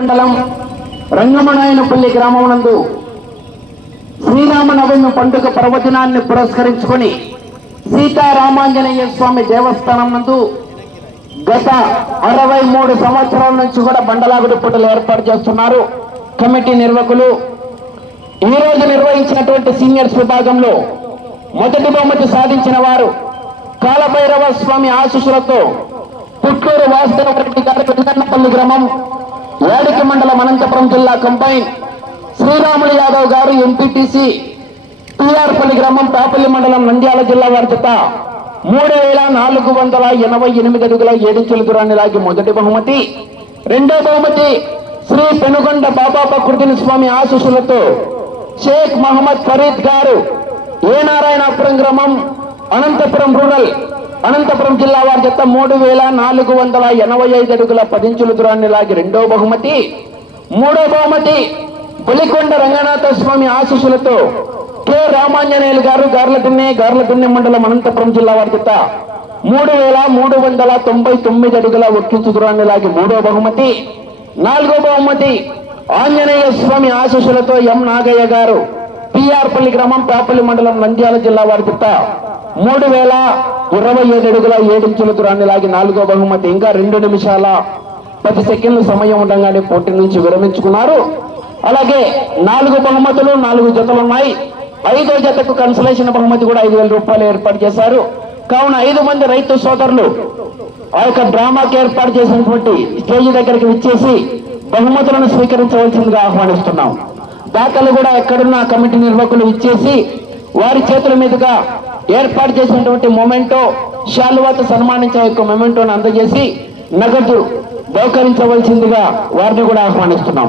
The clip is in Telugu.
మండలం రంగమనాయనపల్లి గ్రామమునందు శ్రీరామనవమి పండుగ పర్వదినాన్ని పురస్కరించుకొని సీతారామాంజనేయ స్వామి దేవస్థానం నందు గత అరవై మూడు సంవత్సరాల నుంచి కూడా బండలాగుడి పుట్టలు ఏర్పాటు చేస్తున్నారు. కమిటీ నిర్వాహకులు. ఈ రోజు నిర్వహించినటువంటి సీనియర్స్ విభాగంలో మొదటి బహుమతి సాధించిన వారు కాలభైరవ స్వామి ఆశీస్సులతో పుట్టూరు వాసుదేవరెడ్డి గారి పెద్దన్నపల్లి గ్రామం యాడికి మండలం అనంతపురం జిల్లా కంబైన్ శ్రీరాములు యాదవ్ గారు ఎంపీటీసీ టీఆర్పల్లి గ్రామం పాపల్లి మండలం నంద్యాల జిల్లా వారి చేత మూడు వేల నాలుగు వందల ఎనభై ఎనిమిది అడుగుల ఏడించుల దూరాన్ని లాగి మొదటి బహుమతి రెండో బహుమతి శ్రీ పెనుగొండ బాబా ప్రకృతిని స్వామి ఆశీస్సులతో షేక్ మహమ్మద్ ఫరీద్ గారు ఏ నారాయణపురం గ్రామం అనంతపురం రూరల్ అనంతపురం జిల్లా వారి చెత్త మూడు వేల నాలుగు వందల ఎనభై ఐదు అడుగుల పదించుల దూరాన్ని లాగి రెండో బహుమతి మూడో బహుమతి బలికొండ రంగనాథ స్వామి ఆశీస్సులతో కె. రామాంజనేయులు గారు గార్లదిన్నె గార్లదిన్నె మండలం అనంతపురం జిల్లా వారి చెత్త మూడు వేల మూడు వందల తొంభై తొమ్మిది అడుగుల ఒక్కించు దూరాన్ని లాగి మూడో బహుమతి నాలుగో బహుమతి ఆంజనేయ స్వామి ఆశీస్సులతో ఎం. నాగయ్య గారు పిఆర్పల్లి గ్రామం పాపల్లి మండలం నంద్యాల జిల్లా వారి చెత్త మూడు వేల ఇరవై ఏడు అడుగుల ఏడించుల దూరాన్ని లాగి నాలుగో బహుమతి. ఇంకా రెండు నిమిషాల పది సెకండ్లు సమయం ఉండగానే పోటీ నుంచి విరమించుకున్నారు. అలాగే నాలుగు బహుమతులు నాలుగు జతలు ఉన్నాయి. ఐదో జతకు కన్సలేషన్ బహుమతి కూడా ఐదు వేల రూపాయలు ఏర్పాటు చేశారు. కావున ఐదు మంది రైతు సోదరులు ఆ యొక్క డ్రామాకి ఏర్పాటు చేసినటువంటి స్టేజ్ దగ్గరికి విచ్చేసి బహుమతులను స్వీకరించవలసిందిగా ఆహ్వానిస్తున్నాం. దాఖలు కూడా ఎక్కడున్న కమిటీ నిర్వాహకులు ఇచ్చేసి వారి చేతుల మీదుగా ఏర్పాటు చేసినటువంటి మొమెంటో శాలువాతో సన్మానించిన యొక్క మొమెంటోను అందజేసి నగదు బహుకరించవలసిందిగా వారిని కూడా ఆహ్వానిస్తున్నాం.